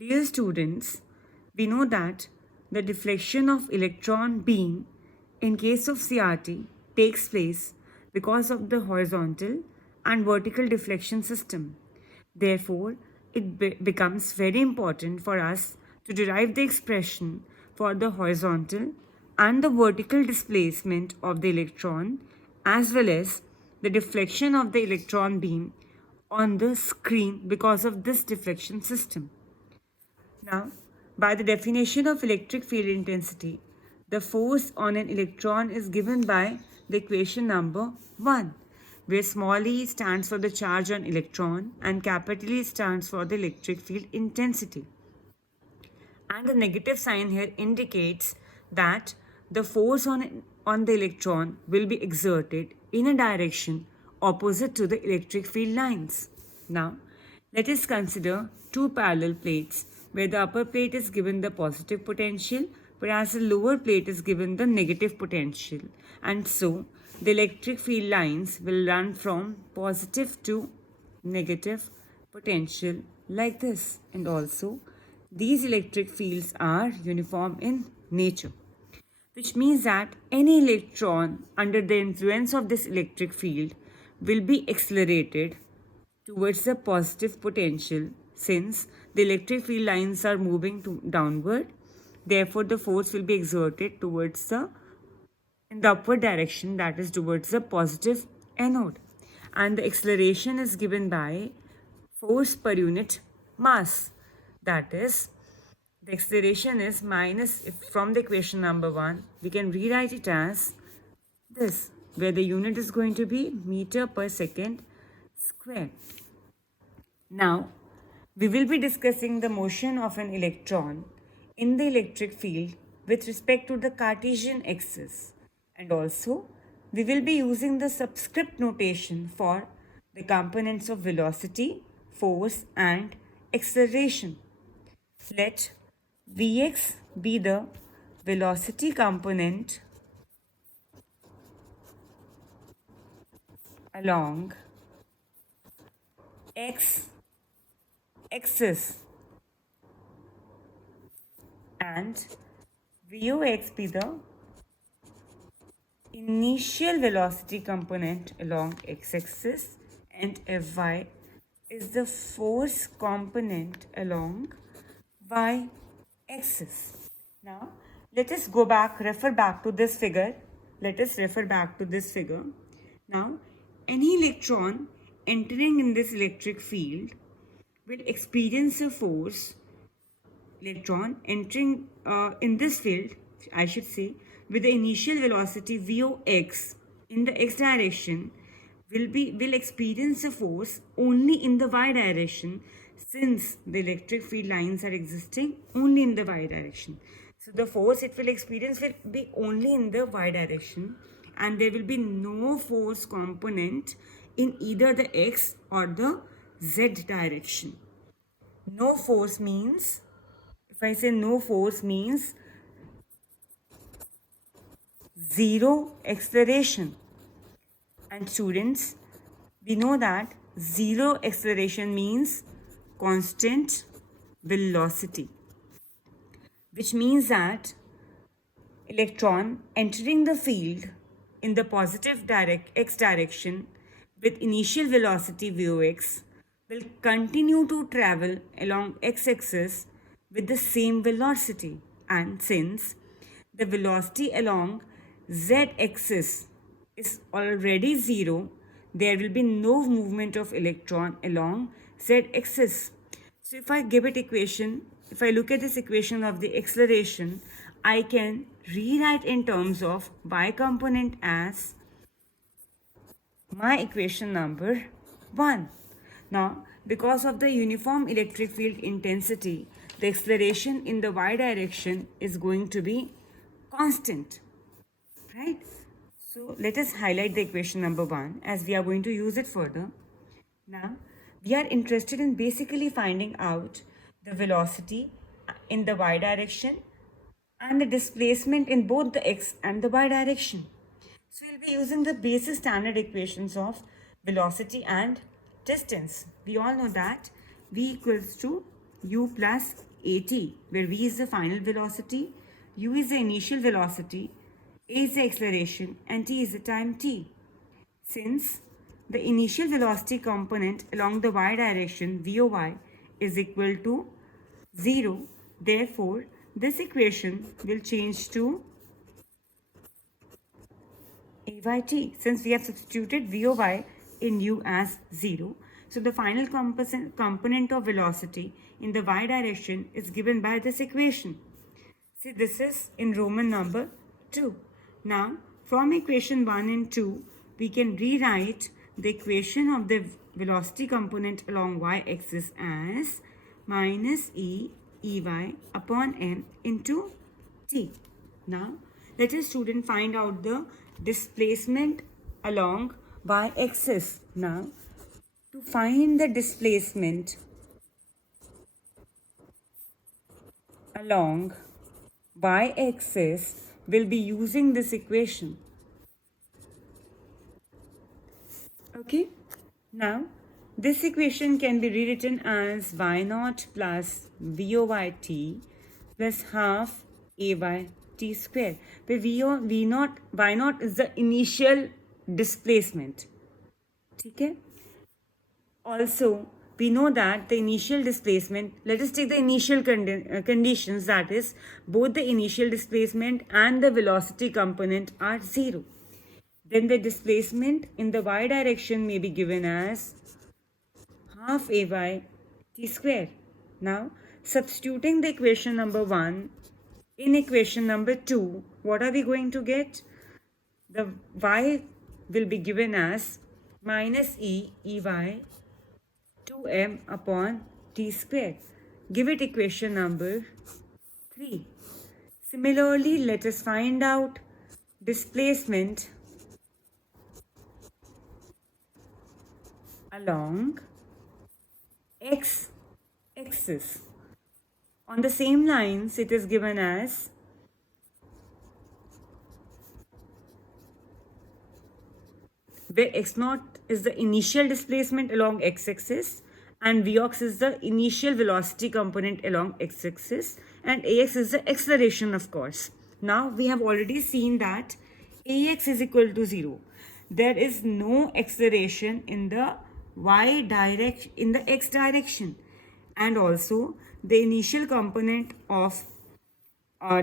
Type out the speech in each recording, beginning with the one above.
Dear students, we know that the deflection of electron beam in case of CRT takes place because of the horizontal and vertical deflection system. Therefore, it becomes very important for us to derive the expression for the horizontal and the vertical displacement of the electron as well as the deflection of the electron beam on the screen because of this deflection system. Now, by the definition of electric field intensity, the force on an electron is given by the equation number 1, where small e stands for the charge on electron and capital E stands for the electric field intensity. And the negative sign here indicates that the force on the electron will be exerted in a direction opposite to the electric field lines. Now, let us consider two parallel plates where the upper plate is given the positive potential whereas the lower plate is given the negative potential. And so, the electric field lines will run from positive to negative potential like this. And also, these electric fields are uniform in nature, which means that any electron under the influence of this electric field will be accelerated towards the positive potential since the electric field lines are moving downward. Therefore, the force will be exerted towards in the upward direction, that is towards the positive anode. And the acceleration is given by force per unit mass. That is, the acceleration is minus, if from the equation number 1, we can rewrite it as this, where the unit is going to be meter per second square. Now, we will be discussing the motion of an electron in the electric field with respect to the Cartesian axis. And also, we will be using the subscript notation for the components of velocity, force and acceleration. Let Vx be the velocity component along x-axis and Vox be the initial velocity component along x-axis and Fy is the force component along y-axis. Now, let us refer back to this figure. Now, any electron entering in this electric field will experience a force. Electron entering in this field, I should say, with the initial velocity Vox in the x direction will experience a force only in the y direction since the electric field lines are existing only in the y direction. So the force it will experience will be only in the y direction and there will be no force component in either the x or the z direction. No force means, if I say no force means zero acceleration. And students, we know that zero acceleration means constant velocity, which means that electron entering the field in the positive x direction with initial velocity Vox will continue to travel along x-axis with the same velocity. And since the velocity along z-axis is already zero, there will be no movement of electron along z-axis. So if I look at this equation of the acceleration, I can rewrite in terms of y component as my equation number 1. Now, because of the uniform electric field intensity, the acceleration in the y direction is going to be constant, right? So, let us highlight the equation number 1 as we are going to use it further. Now, we are interested in basically finding out the velocity in the y direction and the displacement in both the x and the y direction. So we'll be using the basic standard equations of velocity and distance. We all know that v equals to u plus at, where v is the final velocity, u is the initial velocity, a is the acceleration, and t is the time t. Since the initial velocity component along the y direction, v/y, is equal to 0, therefore this equation will change to a by t, since we have substituted v/y in u as 0. So the final component of velocity in the y direction is given by this equation. See, this is in Roman number 2. Now, from equation 1 and 2, we can rewrite the equation of the velocity component along y-axis as minus e ey upon n into t. Now, let us student find out the displacement along y-axis. Now, to find the displacement along y-axis, we'll be using this equation. Okay? Now, this equation can be rewritten as y0 plus v/t plus half a by t square, where y0 is the initial displacement. Okay? Also, we know that the initial displacement, let us take the initial conditions, that is, both the initial displacement and the velocity component are 0. Then the displacement in the y direction may be given as half a by t square. Now, substituting the equation number 1 in equation number 2, what are we going to get? The y will be given as minus e ey 2m upon t square. Give it equation number 3. Similarly, let us find out displacement along x-axis. On the same lines, it is given as where x0 is the initial displacement along x-axis and vox is the initial velocity component along x-axis and ax is the acceleration, of course. Now we have already seen that ax is equal to 0. There is no acceleration in the y direction, in the x direction, and also the initial component of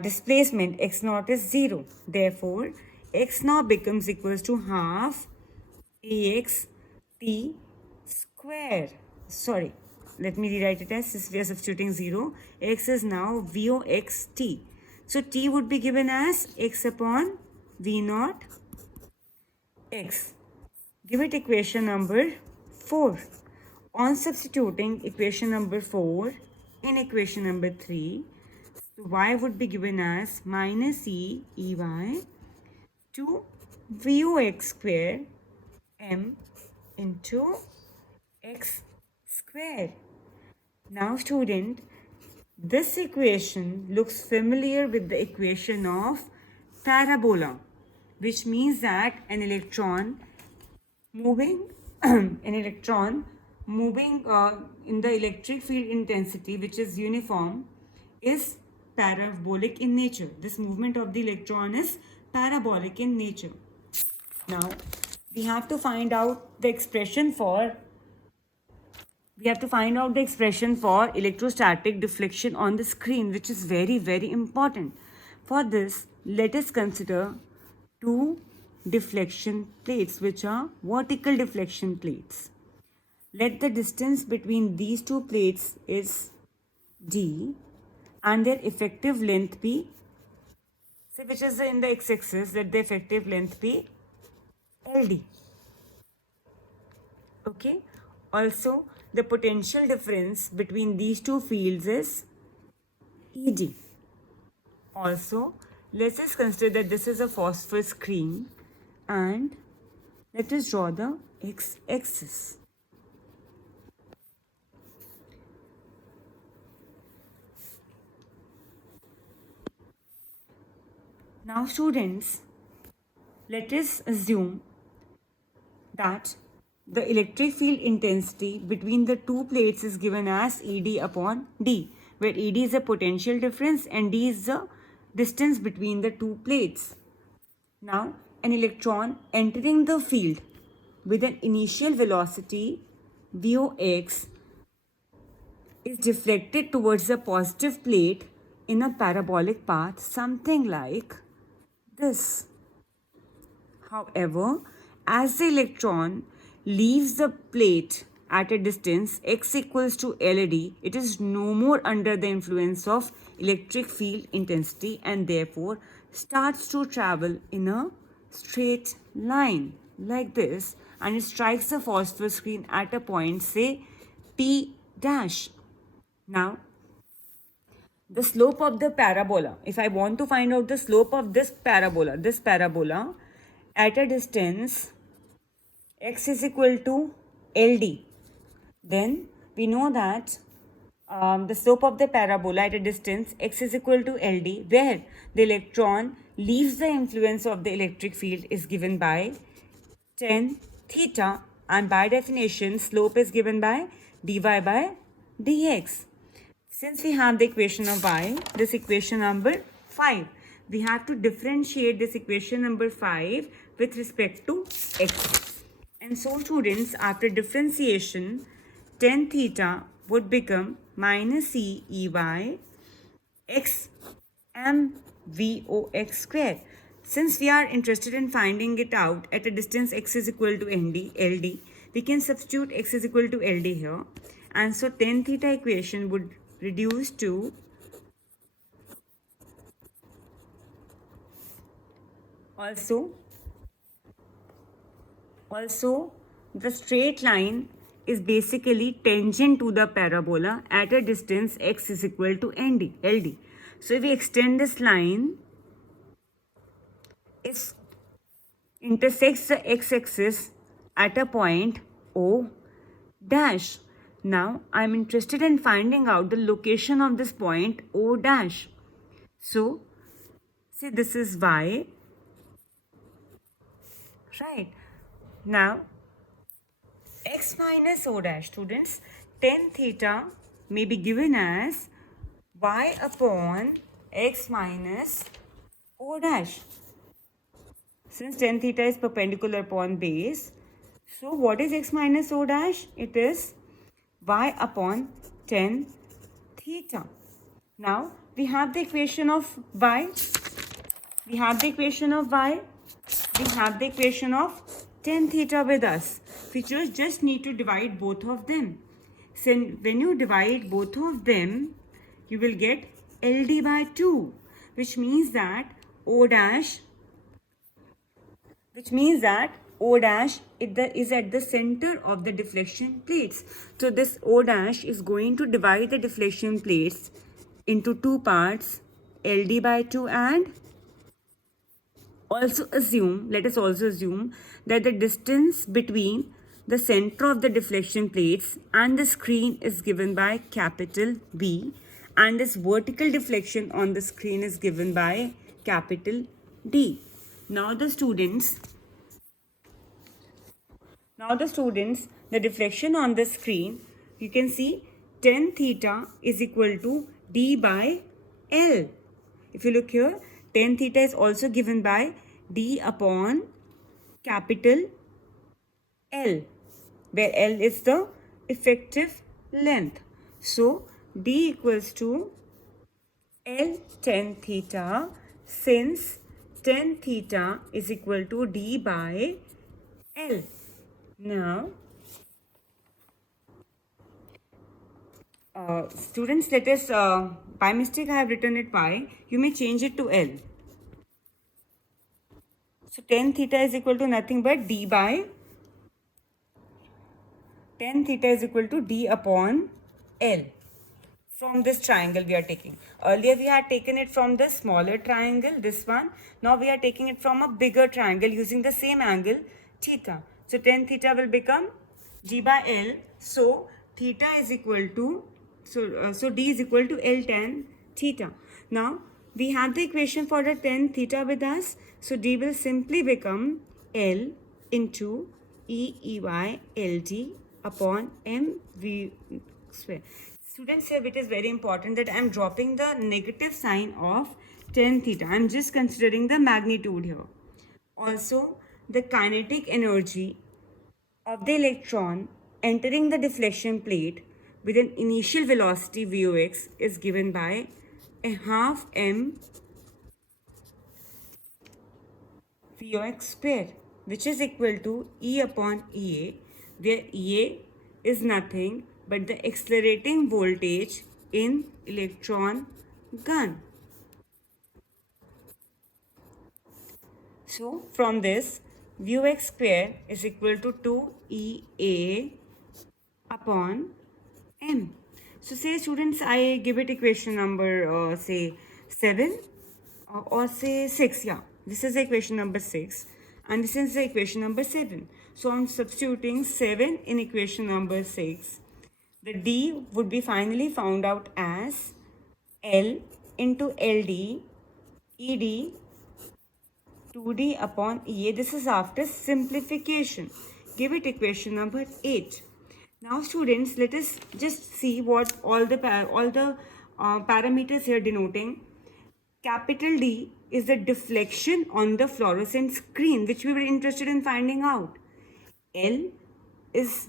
displacement x0 is 0. Therefore, x now becomes equals to half ax t square. Sorry, let me rewrite it as, since we are substituting 0, x is now vox t. So t would be given as x upon v0 x. Give it equation number 4. On substituting equation number 4 in equation number 3, y would be given as minus e ey to vox square m into x square. Now student, this equation looks familiar with the equation of parabola, which means that an electron moving in the electric field intensity, which is uniform, is parabolic in nature. This movement of the electron is parabolic in nature. Now, we have to find out the expression for electrostatic deflection on the screen, which is very, very important. For this, let us consider two deflection plates, which are vertical deflection plates. Let the distance between these two plates is d and their effective length be, say, which is in the x-axis, let the effective length be ld. Okay. Also, the potential difference between these two fields is ed. Also, let us consider that this is a phosphor screen and let us draw the x-axis. Now students, let us assume that the electric field intensity between the two plates is given as Ed upon D, where ED is the potential difference and D is the distance between the two plates. Now, an electron entering the field with an initial velocity Vox is deflected towards the positive plate in a parabolic path, something like this. However, as the electron leaves the plate at a distance x equals to LD, it is no more under the influence of electric field intensity and therefore starts to travel in a straight line like this, and it strikes the phosphor screen at a point, say P dash. Now, the slope of the parabola, if I want to find out the slope of this parabola at a distance x is equal to LD, then we know that the slope of the parabola at a distance x is equal to LD, where the electron leaves the influence of the electric field, is given by tan theta, and by definition slope is given by dy by dx. Since we have the equation of y, this equation number 5, we have to differentiate this equation number 5 with respect to x. And so students, after differentiation, tan theta would become minus c ey x mvox square. Since we are interested in finding it out at a distance x is equal to LD, we can substitute x is equal to LD here. And so tan theta equation would reduce to also the straight line is basically tangent to the parabola at a distance x is equal to LD. So if we extend this line, it intersects the x-axis at a point O dash. Now I am interested in finding out the location of this point O dash. So see, this is y, right? Now x minus O dash, students, tan theta may be given as y upon x minus O dash. Since tan theta is perpendicular upon base, so what is x minus O dash? It is y upon tan theta. Now we have the equation of y, we have the equation of tan theta with us. We just need to divide both of them. So when you divide both of them, you will get LD by 2, which means that O dash is at the center of the deflection plates. So this O dash is going to divide the deflection plates into two parts, LD by 2, and let us also assume that the distance between the center of the deflection plates and the screen is given by capital B, and this vertical deflection on the screen is given by capital D. Now the students, the deflection on the screen, you can see tan theta is equal to D by L. If you look here, tan theta is also given by D upon capital L, where L is the effective length. So D equals to L tan theta, since tan theta is equal to D by L. Now, students, let us, by mistake I have written it y, you may change it to L. So tan theta is equal to nothing but D upon L. From this triangle we are taking. Earlier we had taken it from the smaller triangle, this one. Now we are taking it from a bigger triangle using the same angle, theta. So tan theta will become G by L. So theta is equal to, so D is equal to L tan theta. Now we have the equation for the tan theta with us. So D will simply become L into E EY LD upon mv square. Students, here it is very important that I am dropping the negative sign of tan theta. I am just considering the magnitude here. Also, the kinetic energy of the electron entering the deflection plate with an initial velocity Vox is given by a half m Vox square, which is equal to E upon Ea, where Ea is nothing but the accelerating voltage in electron gun. So from this, Vox square is equal to 2Ea upon m. So say students, I give it equation number say 7 or say 6. Yeah, this is equation number 6 and this is the equation number 7. So I'm substituting 7 in equation number 6. The D would be finally found out as L into LD ED 2D upon EA. This is after simplification. Give it equation number 8. Now students, let us just see what all the parameters here denoting. Capital D is the deflection on the fluorescent screen, which we were interested in finding out. L is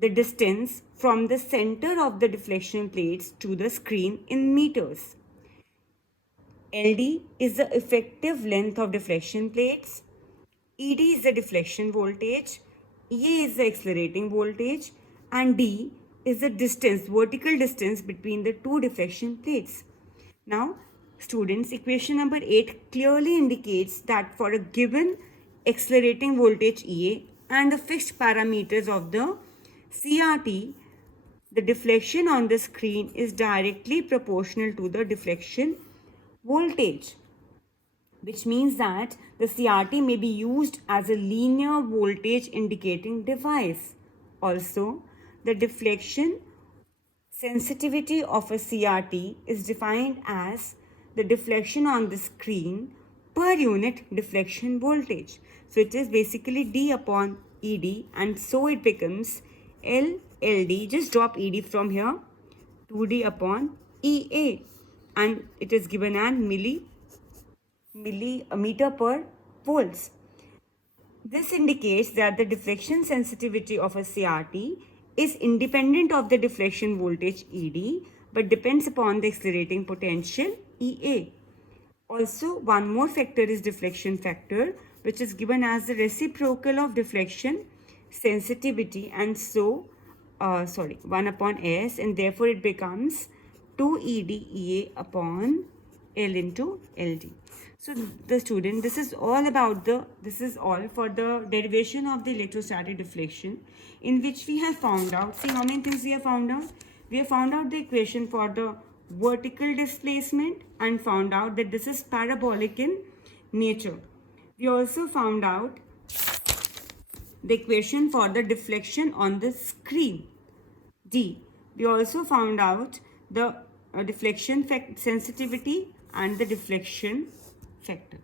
the distance from the center of the deflection plates to the screen in meters. LD is the effective length of deflection plates. ED is the deflection voltage. EA is the accelerating voltage. And D is the distance, vertical distance between the two deflection plates. Now, students, equation number 8 clearly indicates that for a given accelerating voltage EA and the fixed parameters of the CRT, the deflection on the screen is directly proportional to the deflection voltage, which means that the CRT may be used as a linear voltage indicating device. Also, the deflection sensitivity of a CRT is defined as the deflection on the screen per unit deflection voltage. So it is basically D upon ED, and so it becomes LLD. Just drop ED from here, 2D upon EA, and it is given as millimeter per volts. This indicates that the deflection sensitivity of a CRT is independent of the deflection voltage ED but depends upon the accelerating potential EA. Also, one more factor is deflection factor, which is given as the reciprocal of deflection sensitivity, and so 1 upon S, and therefore it becomes 2EDEA upon L into LD. So the student, this is all for the derivation of the electrostatic deflection, in which we have found out, see how many things we have found out. We have found out the equation for the vertical displacement and found out that this is parabolic in nature. We also found out the equation for the deflection on the screen, D. We also found out the deflection sensitivity and the deflection factor.